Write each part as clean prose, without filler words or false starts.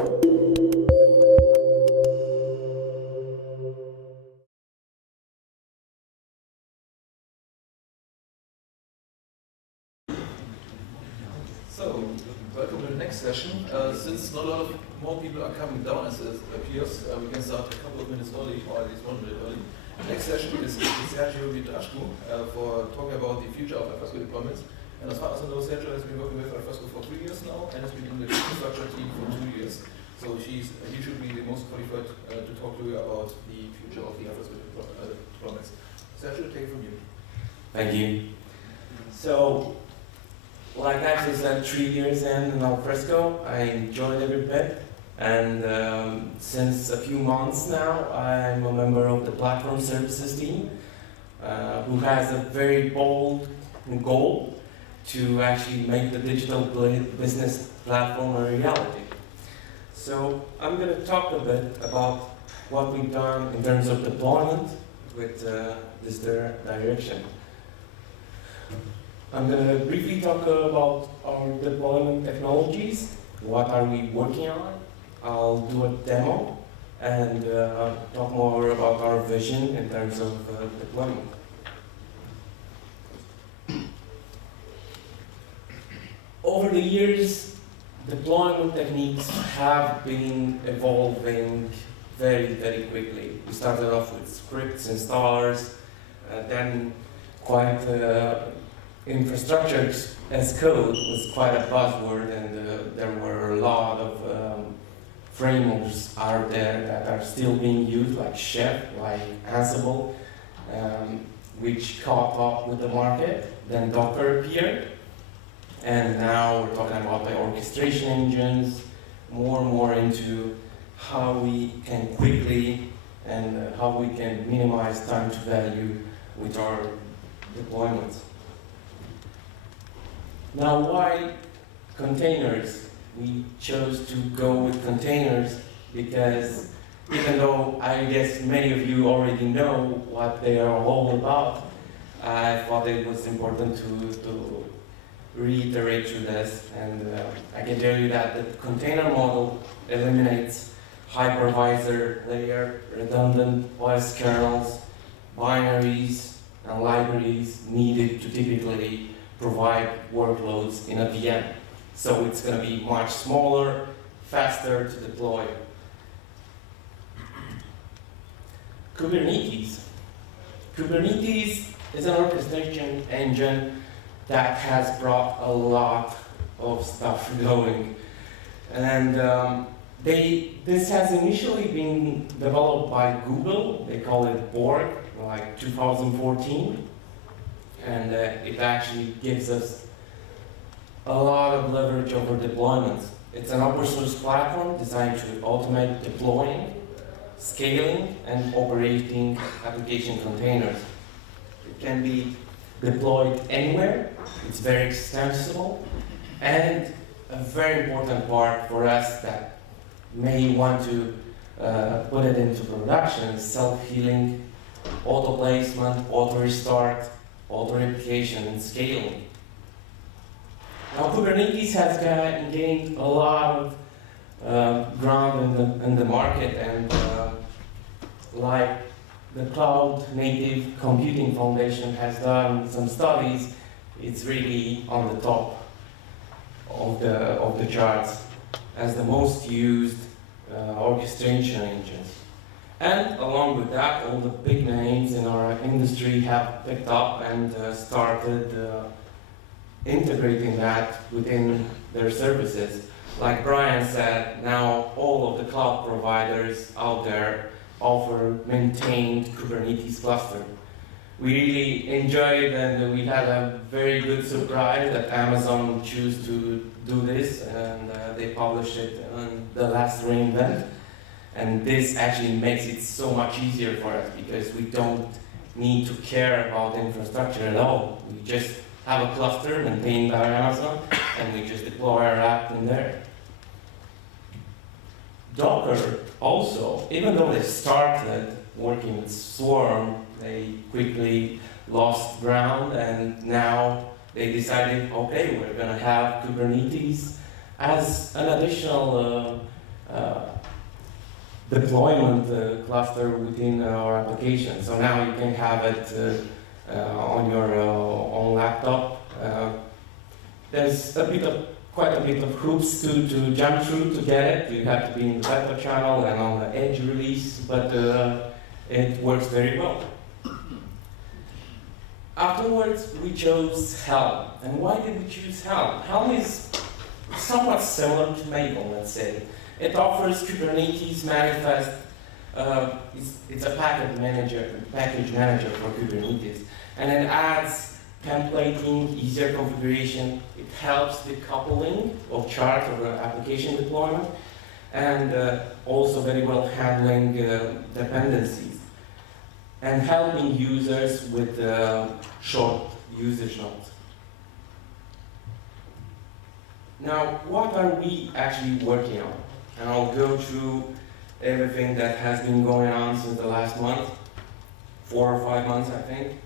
So, welcome to the next session. Since not a lot of more people are coming down as it appears, we can start a couple of minutes early, or at least 1 minute early. The next session is Sergui Vidrascu for talking about the future of Alfresco deployments. And as far as I know, Sergio has been working with Alfresco for 3 years now and has been in the infrastructure team for 2 years. So he should be the most qualified to talk to you about the future of the Alfresco deployments. Sergio, take it from you. Thank you. So, like actually said, 3 years in Alfresco, I enjoyed every bit, and since a few months now, I'm a member of the platform services team, who has a very bold goal to actually make the digital business platform a reality. So I'm going to talk a bit about what we've done in terms of deployment with this direction. I'm going to briefly talk about our deployment technologies, what are we working on. I'll do a demo and talk more about our vision in terms of deployment. Over the years, deployment techniques have been evolving very, very quickly. We started off with scripts, installers, then quite infrastructure as code was quite a buzzword, and there were a lot of frameworks out there that are still being used, like Chef, like Ansible, which caught up with the market. Then Docker appeared, and now we're talking about the orchestration engines, more and more into how we can quickly and how we can minimize time to value with our deployments. Now, why containers? We chose to go with containers because even though I guess many of you already know what they are all about, I thought it was important to reiterate through this. And I can tell you that the container model eliminates hypervisor layer, redundant OS kernels, binaries, and libraries needed to typically provide workloads in a VM. So it's going to be much smaller, faster to deploy. Kubernetes. Kubernetes is an orchestration engine that has brought a lot of stuff going. And this has initially been developed by Google. They call it Borg, like 2014. And it actually gives us a lot of leverage over deployments. It's an open source platform designed to automate deploying, scaling, and operating application containers. It can be deployed anywhere, it's very extensible, and a very important part for us that may want to put it into production is self-healing, auto-placement, auto-restart, auto-replication, and scaling. Now, Kubernetes has gained a lot of ground in the market, and like the Cloud Native Computing Foundation has done some studies, it's really on the top of the charts as the most used orchestration engines. And along with that, all the big names in our industry have picked up and started integrating that within their services. Like Brian said, now all of the cloud providers out there offer maintained Kubernetes cluster. We really enjoyed, and we had a very good surprise that Amazon chose to do this, and they published it on the last reInvent. And this actually makes it so much easier for us because we don't need to care about infrastructure at all. We just have a cluster maintained by Amazon, and we just deploy our app in there. Docker also, even though they started working with Swarm, they quickly lost ground, and now they decided, okay, we're going to have Kubernetes as an additional deployment cluster within our application. So now you can have it on your own laptop. There's quite a bit of hoops to jump through to get it. You have to be in the beta channel and on the Edge release, but it works very well. Afterwards, we chose Helm. And why did we choose Helm? Helm is somewhat similar to Maple, let's say. It offers Kubernetes manifest. It's a package manager for Kubernetes, and it adds templating, easier configuration. It helps the coupling of chart or application deployment, and also very well handling dependencies, and helping users with short usage notes. Now, what are we actually working on? And I'll go through everything that has been going on since the last month, 4 or 5 months, I think.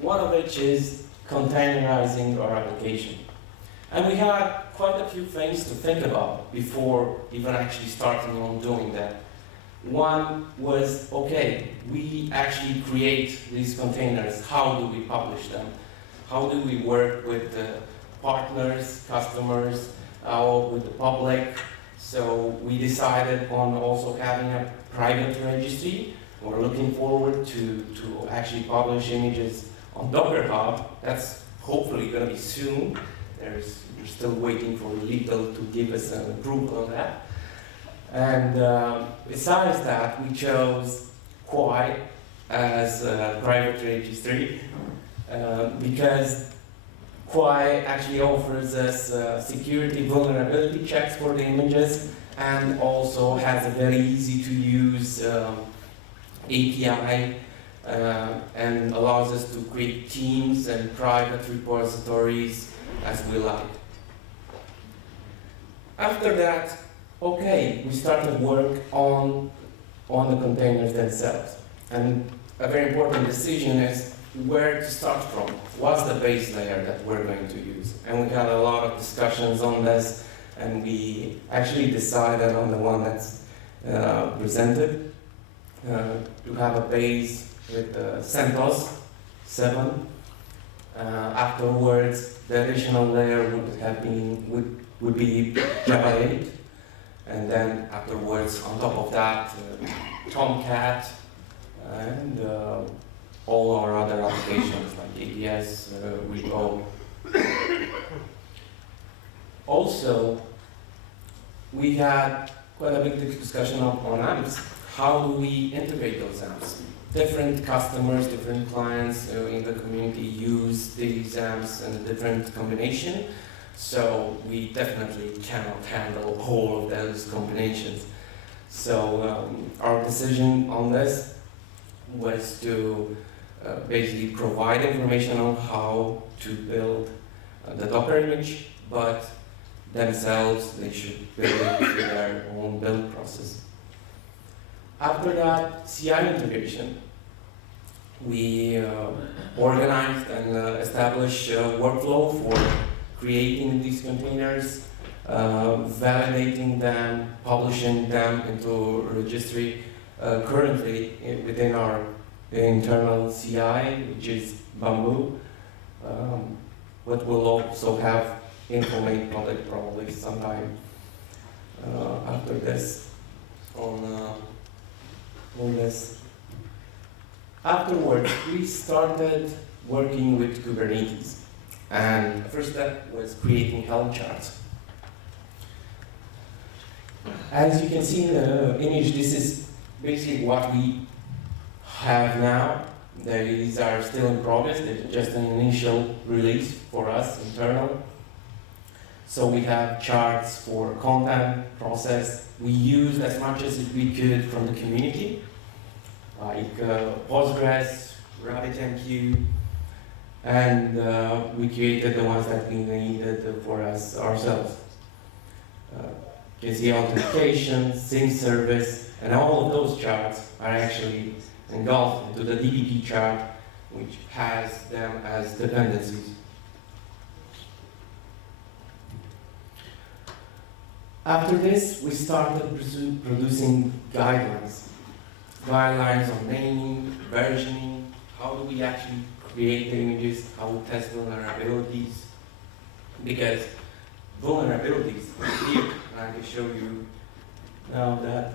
One of which is containerizing our application. And we had quite a few things to think about before even actually starting on doing that. One was, okay, we actually create these containers. How do we publish them? How do we work with partners, customers, with the public? So we decided on also having a private registry. We're looking forward to actually publish images on Docker Hub. That's hopefully going to be soon. We're still waiting for legal to give us an approval on that. And besides that, we chose Quai as a private registry because Quai actually offers us security vulnerability checks for the images, and also has a very easy to use API and allows us to create teams and private repositories as we like. After that, okay, we started work on the containers themselves. And a very important decision is where to start from. What's the base layer that we're going to use? And we had a lot of discussions on this, and we actually decided on the one that's presented to have a base with CentOS 7. Afterwards, the additional layer would be Java 8. And then afterwards, on top of that, Tomcat and all our other applications like ABS, Repo. Also, we had quite a big discussion on amps. How do we integrate those amps? Different customers, different clients in the community use these amps in a different combination. So we definitely cannot handle all of those combinations. So our decision on this was to basically provide information on how to build the Docker image, but themselves they should build it through their own build process. After that, CI integration. We organized and established a workflow for creating these containers, validating them, publishing them into a registry. Currently, within our internal CI, which is Bamboo, but we'll also have Informate public probably sometime after this on this. Afterwards, we started working with Kubernetes. And the first step was creating Helm charts. As you can see in the image, this is basically what we have now. These are still in progress. They're just an initial release for us, internal. So we have charts for content, process. We used as much as we could from the community, like Postgres, RabbitMQ, and we created the ones that we needed for us ourselves. You can see authentication, sync service, and all of those charts are actually engulfed into the DBP chart, which has them as dependencies. After this, we started producing guidelines. Guidelines on naming, versioning, how do we actually create the images, how we test vulnerabilities. Because vulnerabilities here, and I can show you now that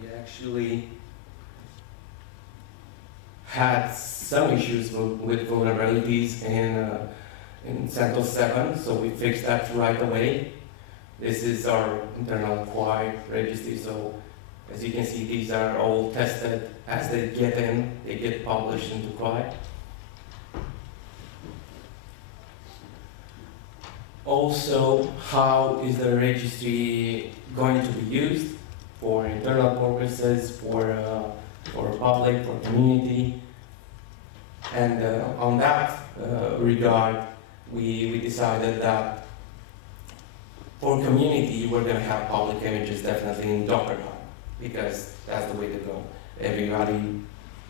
we actually had some issues with vulnerabilities in CentOS 7, so we fixed that right away. This is our internal QI registry, so as you can see, these are all tested as they get in, they get published into QI. Also, how is the registry going to be used for internal purposes, for public, for community? And on that regard, we decided that for community, we're going to have public images definitely in Docker, because that's the way to go. Everybody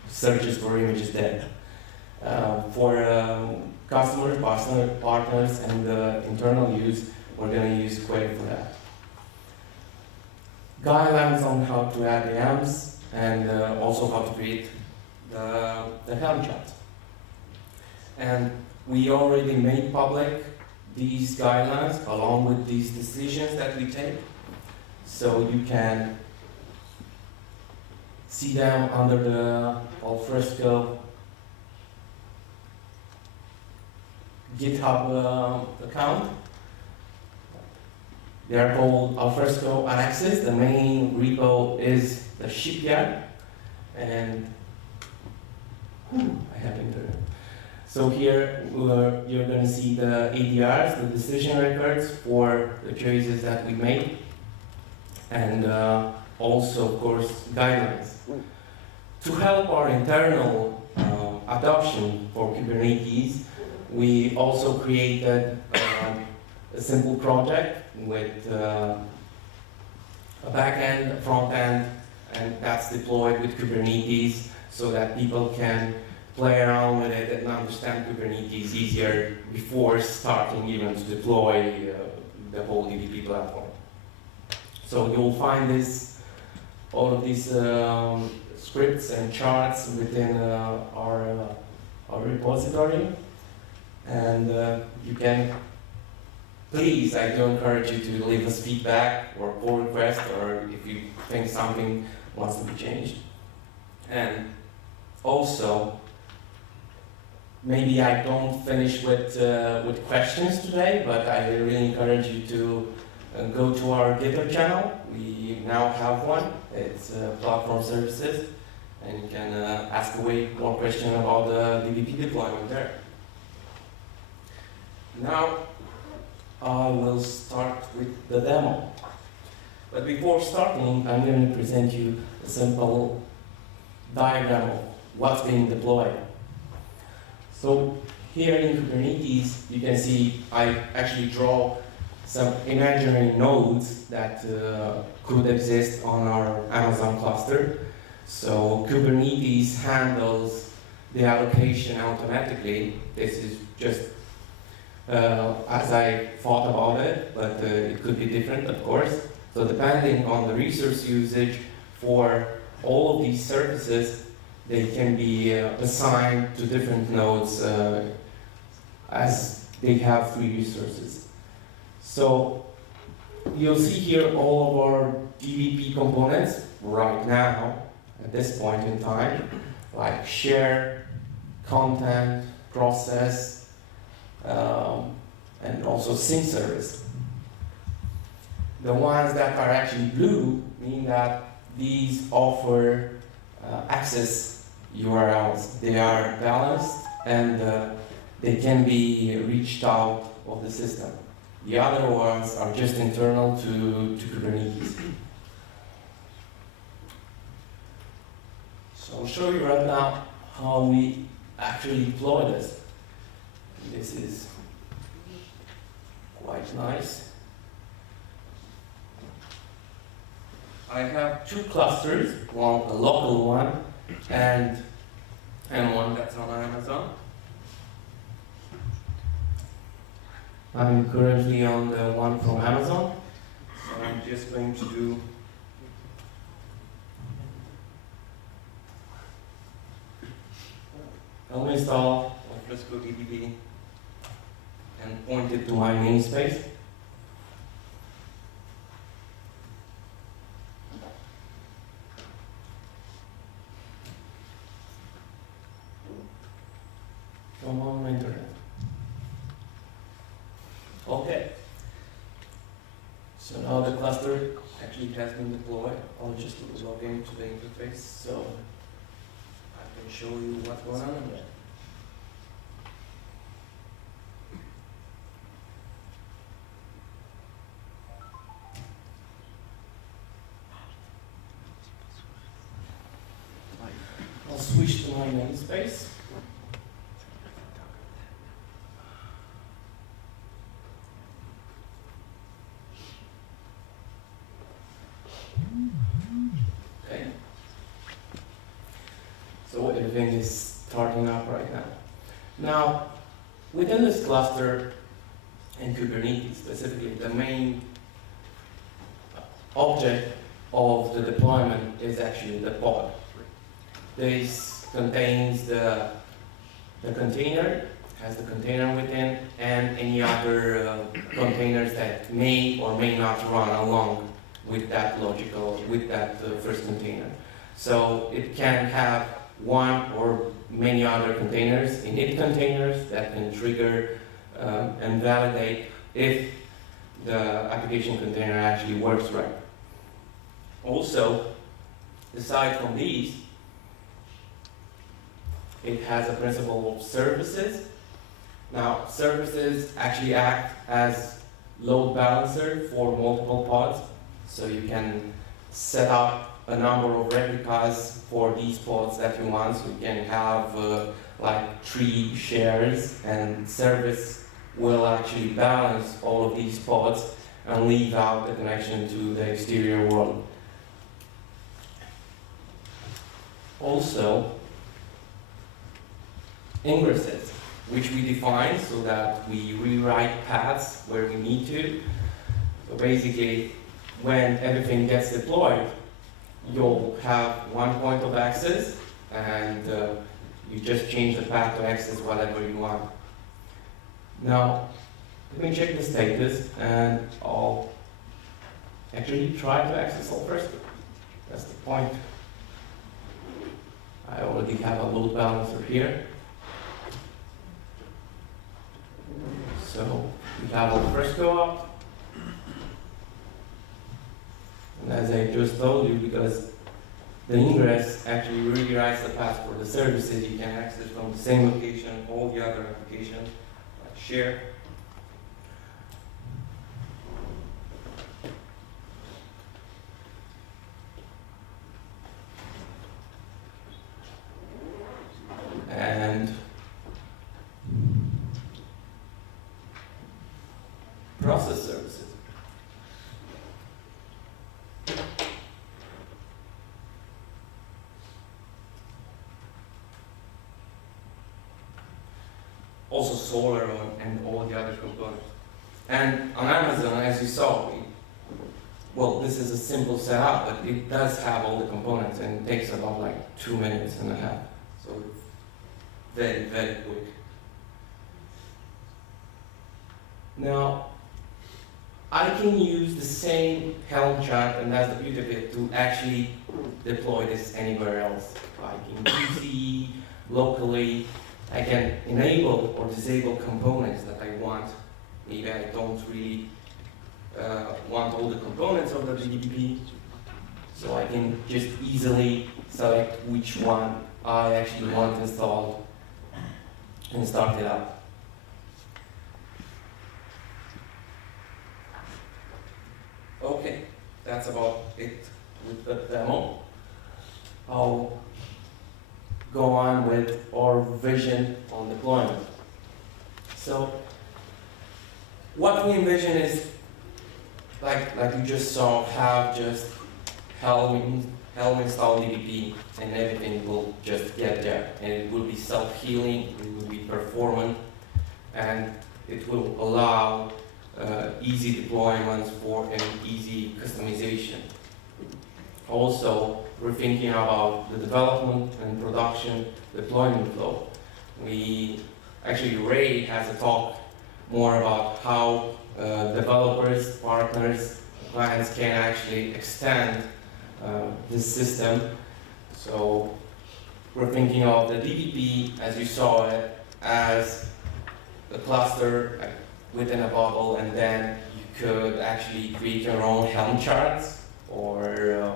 searches for images there. For customers, partners, and internal use, we're going to use Query for that. Guidelines on how to add the amps, and also how to create the Helm chart. And we already made public these guidelines along with these decisions that we take. So you can see them under the Alfresco GitHub account. They are called Alfresco annexes. The main repo is the shipyard, and I have internet. So here you're going to see the ADRs, the decision records for the choices that we made, and also, of course, guidelines. To help our internal adoption for Kubernetes, we also created a simple project with a backend, a front end, and that's deployed with Kubernetes so that people can play around with it and understand Kubernetes easier before starting even to deploy the whole DBP platform. So you'll find all of these scripts and charts within our repository, and you can, please, I do encourage you to leave us feedback or pull request, or if you think something wants to be changed. And also, maybe I don't finish with questions today, but I really encourage you to go to our GitHub channel. We now have one. It's Platform Services, and you can ask away more questions about the DBP deployment there. Now, I will start with the demo. But before starting, I'm going to present you a simple diagram of what's being deployed. So here in Kubernetes, you can see I actually draw some imaginary nodes that could exist on our Amazon cluster. So Kubernetes handles the allocation automatically. This is just as I thought about it, but it could be different, of course. So depending on the resource usage for all of these services, they can be assigned to different nodes as they have free resources. So you'll see here all of our DBP components right now, at this point in time, like share, content, process, and also sync service. The ones that are actually blue mean that these offer access URLs. They are balanced and they can be reached out of the system. The other ones are just internal to Kubernetes. So I'll show you right now how we actually deploy this. This is quite nice. I have two clusters, one a local one and one that's on Amazon. I'm currently on the one from Amazon, going to do I'll install Alfresco DDB and point it to my namespace. Come on, internet. Okay. So now the cluster actually has been deployed. I'll just log into the interface so I can show you what's going on in there. I'll switch to my namespace. Okay. So everything is starting up right now. Now, within this cluster in Kubernetes specifically, the main object of the deployment is actually the pod. This contains the container, has the container within, and any other containers that may or may not run along with that first container. So it can have one or many other containers, init containers that can trigger and validate if the application container actually works right. Also, aside from these, it has a principle of services. Now, services actually act as load balancer for multiple pods. So you can set up a number of replicas for these pods that you want. So you can have like 3 shares, and service will actually balance all of these pods and leave out the connection to the exterior world. Also, ingresses, which we define so that we rewrite paths where we need to. So basically, when everything gets deployed, you'll have one point of access, and you just change the path to access whatever you want. Now, let me check the status, and I'll actually try to access Alfresco. That's the point. I already have a load balancer here. So we have Alfresco up. And as I just told you, because the ingress actually rewrites the path for the services, you can access from the same location all the other applications, like share. And process services. Also solar and all the other components. And on Amazon, as you saw, well, this is a simple setup, but it does have all the components, and it takes about like 2.5 minutes. So it's very, very quick. Now, I can use the same Helm chart, and that's the beauty of it, to actually deploy this anywhere else, like in PC, locally. I can enable or disable components that I want. Maybe I don't really want all the components of the DDP, so I can just easily select which one I actually want installed and start it up. Okay, that's about it with the demo. I'll go on with our vision on deployment. So what we envision is, like you just saw, have just Helm install DDP, and everything will just get there, and it will be self-healing, it will be performant, and it will allow easy deployments and easy customization. Also, we're thinking about the development and production deployment flow. Ray has a talk more about how developers, partners, clients can actually extend this system. So we're thinking of the DVP, as you saw it, as a cluster within a bubble, and then you could actually create your own Helm charts or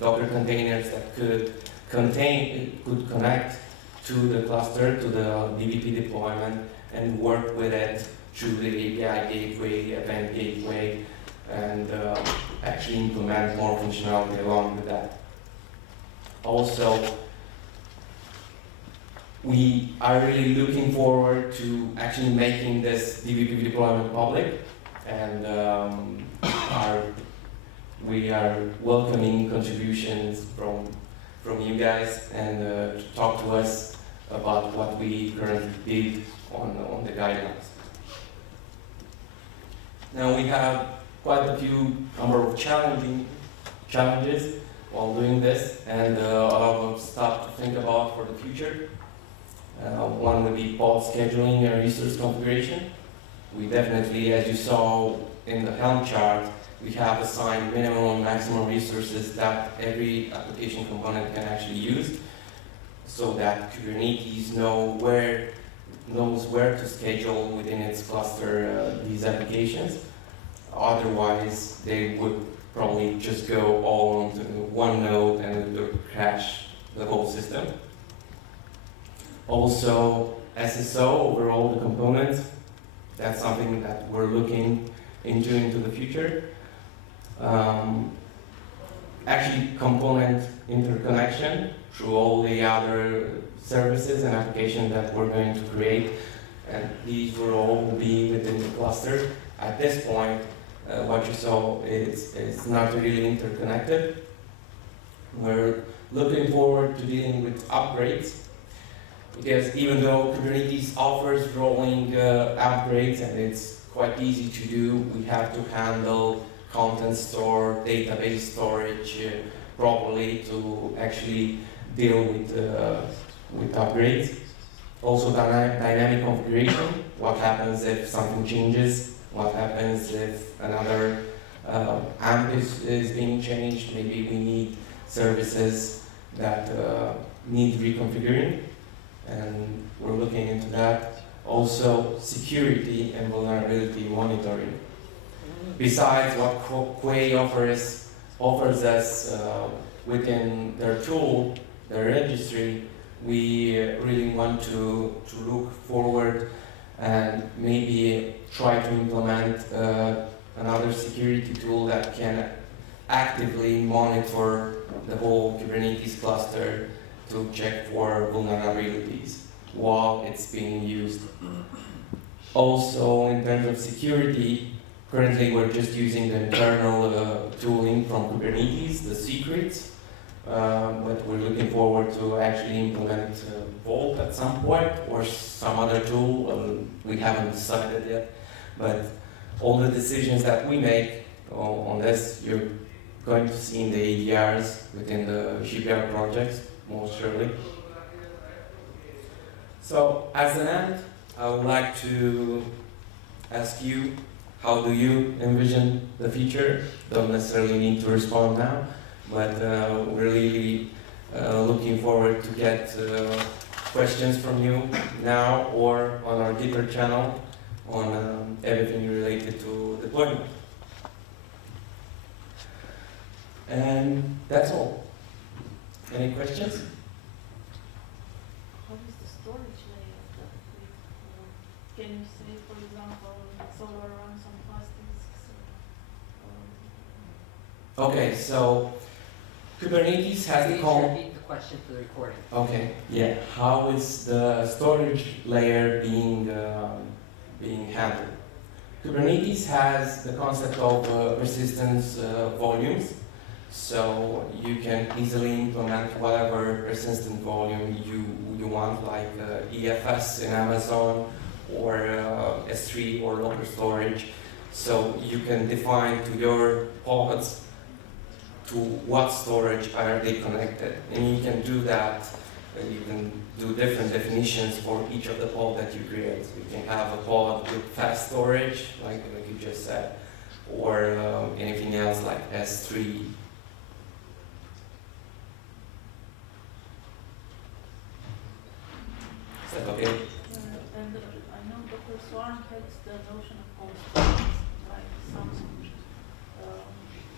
Docker containers that could connect to the cluster, to the DVP deployment, and work with it through the API gateway, event gateway, and actually implement more functionality along with that. Also, we are really looking forward to actually making this DVP deployment public, and we are welcoming contributions from you guys and to talk to us about what we currently did on the guidelines. Now we have quite a few number of challenges while doing this, and a lot of stuff to think about for the future. One would be pod scheduling and resource configuration. We definitely, as you saw in the Helm chart, we have assigned minimum and maximum resources that every application component can actually use, so that Kubernetes knows where to schedule within its cluster these applications. Otherwise, they would probably just go all onto one node and it would crash the whole system. Also, SSO over all the components, that's something that we're looking into the future. Actually, component interconnection through all the other services and applications that we're going to create, and these will all be within the cluster. At this point, what you saw is not really interconnected. We're looking forward to dealing with upgrades, because even though Kubernetes offers rolling upgrades and it's quite easy to do, we have to handle content store, database storage properly to actually deal with upgrades. Also dynamic configuration, what happens if something changes, what happens if another AMP is being changed, maybe we need services that need reconfiguring, and we're looking into that. Also, security and vulnerability monitoring. Besides what Quay offers us within their tool, their registry, we really want to look forward and maybe try to implement another security tool that can actively monitor the whole Kubernetes cluster to check for vulnerabilities while it's being used. Also, in terms of security, currently we're just using the internal tooling from Kubernetes, the secrets, but we're looking forward to actually implement Vault at some point or some other tool. We haven't decided yet, but all the decisions that we make on this, you're going to see in the ADRs within the shipyard projects, most surely. So, as an end, I would like to ask you, how do you envision the future? Don't necessarily need to respond now, but really looking forward to get questions from you now or on our Gitter channel on everything related to deployment. And that's all. Any questions? How is the storage layer that we, can you say, for example, Solar runs on fast disks? Okay, so Kubernetes has the Repeat the question for the recording. Okay, yeah. How is the storage layer being handled? Kubernetes has the concept of persistence volumes, so you can easily implement whatever persistent volume you want, like EFS in Amazon or S3 or local storage. So you can define to your pods to what storage are they connected. And you can do that. You can do different definitions for each of the pod that you create. You can have a pod with fast storage, like you just said, or anything else like S3. Is that okay? And I know Dr. Swarm had the notion of constraints, like some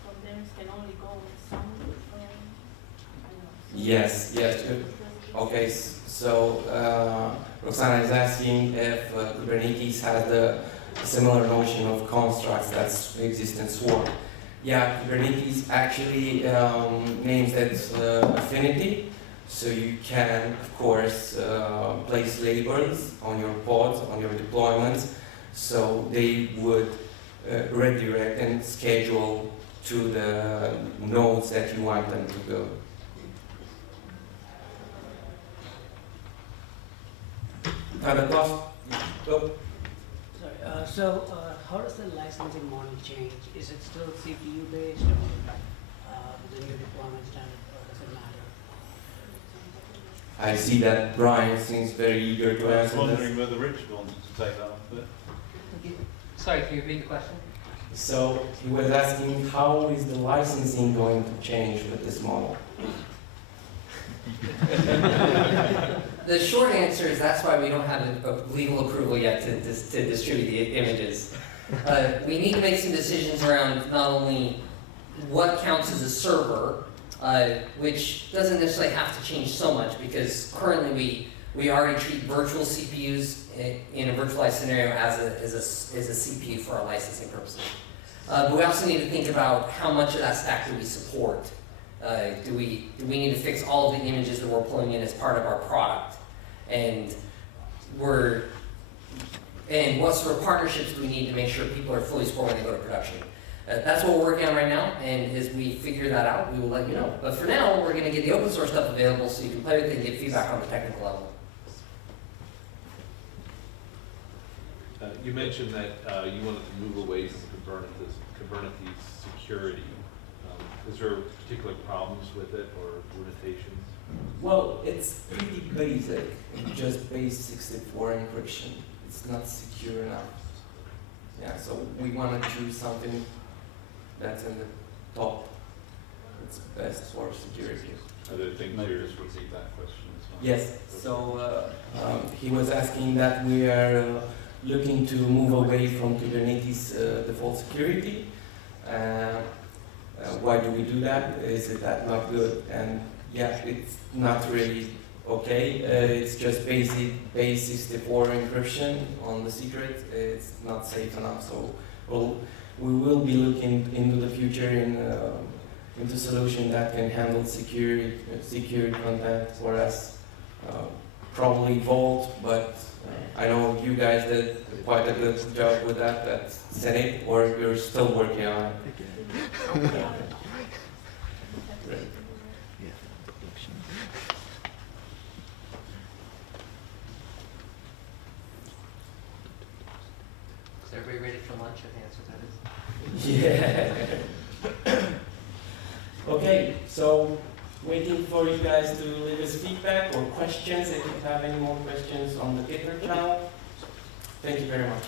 containers can only go with some, I don't know. Yes, yes. Okay, so Roxana is asking if Kubernetes has the similar notion of constructs that exist in Swarm. Yeah, Kubernetes actually names that affinity, so you can, of course, place labels on your pods, on your deployments, so they would redirect and schedule to the nodes that you want them to go. The cost. Oh. Sorry, how does the licensing model change? Is it still CPU based or the new deployment standard, or does it matter? I see that Brian seems very eager to I was answer wondering this. whether Rich wanted to take that on, but Sorry, can you repeat the question? So he was asking how is the licensing going to change with this model? The short answer is that's why we don't have a legal approval yet to distribute the images. We need to make some decisions around not only what counts as a server, which doesn't necessarily have to change so much because currently we already treat virtual CPUs in a virtualized scenario as a CPU for our licensing purposes. But we also need to think about how much of that stack do we support. Do we need to fix all of the images that we're pulling in as part of our product? And what sort of partnerships do we need to make sure people are fully supported when they go to production? That's what we're working on right now, and as we figure that out, we will let you know. But for now, we're going to get the open source stuff available so you can play with it and get feedback on the technical level. You mentioned that you wanted to move away from Kubernetes security. Is there particular problems with it or limitations? Well, it's pretty basic. It's just base 64 encryption. It's not secure enough. Yeah, so we want to choose something that's in the top. It's best for security. Are there things maybe you're just repeat that question as well. Yes, so he was asking that we are looking to move away from Kubernetes default security. Why do we do that? Is it that not good? And yeah, it's not really okay. It's just basic base 64 encryption on the secret. It's not safe enough. So we will be looking into the future into solution that can handle secure content for us. Probably Vault, but I know you guys did quite a good job with that at Senate, or you're still working on it. Is everybody ready for lunch? I think that's what that is. Yeah. Okay, so waiting for you guys to leave us feedback or questions if you have any more questions on the GitHub channel. Thank you very much.